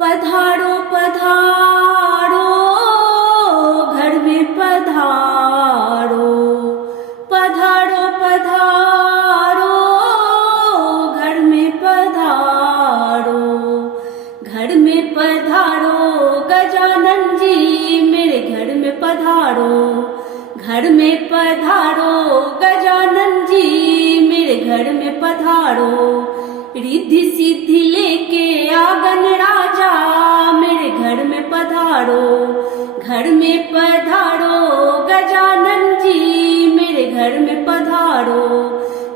पधारो पधारो घर में पधारो, पधारो पधारो घर में पधारो, घर में पधारो गजानन जी मेरे घर में पधारो, घर में पधारो गजानन जी मेरे घर में पधारो, रिद्धि सिद्धि लेके आगन राजा मेरे घर में पधारो, घर में पधारो गजानन जी मेरे घर में पधारो,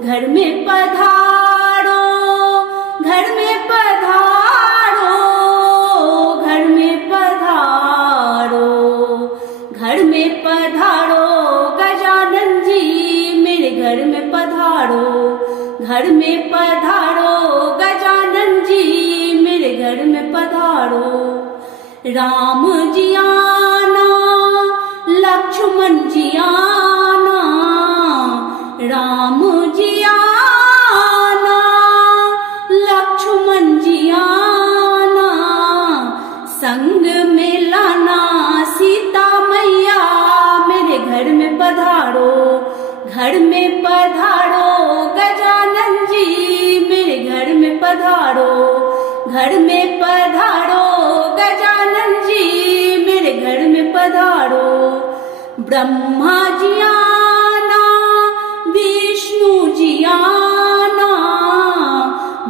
घर में पधारो, घर में पधारो, घर में पधारो, घर में पधारो गजानन जी मेरे घर में पधारो, घर में पधारो गजानन जी मेरे घर में पधारो। राम जी आना लक्ष्मण जी आना, राम जी आना लक्ष्मण जी आना, संग में लाना सीता मैया मेरे घर में पधारो, घर में पधारो गजानन जी मेरे घर में पधारो, घर में पधारो गजानन जी मेरे घर में पधारो। ब्रह्मा जी आना विष्णु जी आना,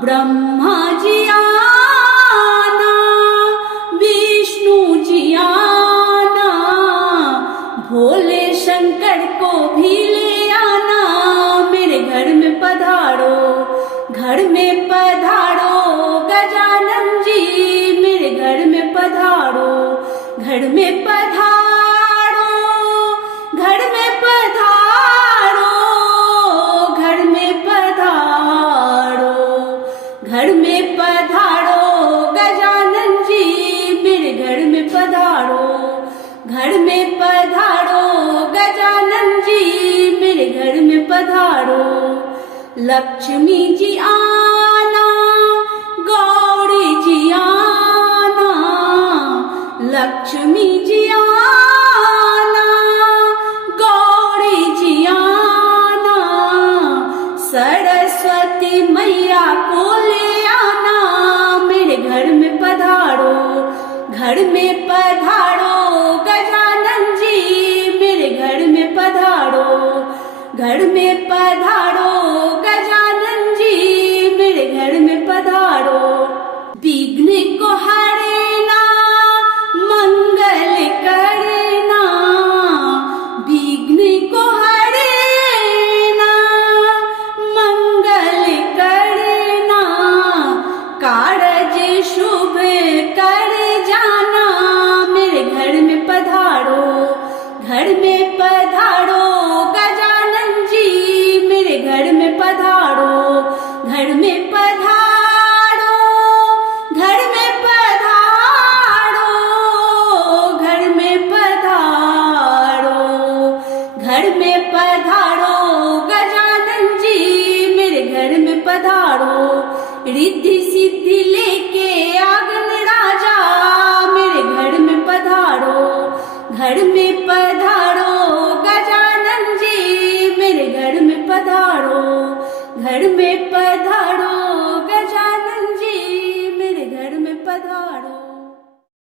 ब्रह्मा जी आना विष्णु जी आना, भोले शंकर को भी ले आना मेरे घर में पधारो, घर में पधारो गजानन जी मेरे घर में पधारो, घर में पधारो, घर में पधारो, घर में पधारो, घर में पधारो गजानन जी मेरे घर में पधारो, घर में पधारो गजानन जी मेरे घर में पधारो। लक्ष्मी जी आना गौरी जी आना, लक्ष्मी जी आना गौरी जी आना, सरस्वती मैया को ले आना मेरे घर में पधारो, घर में पधारो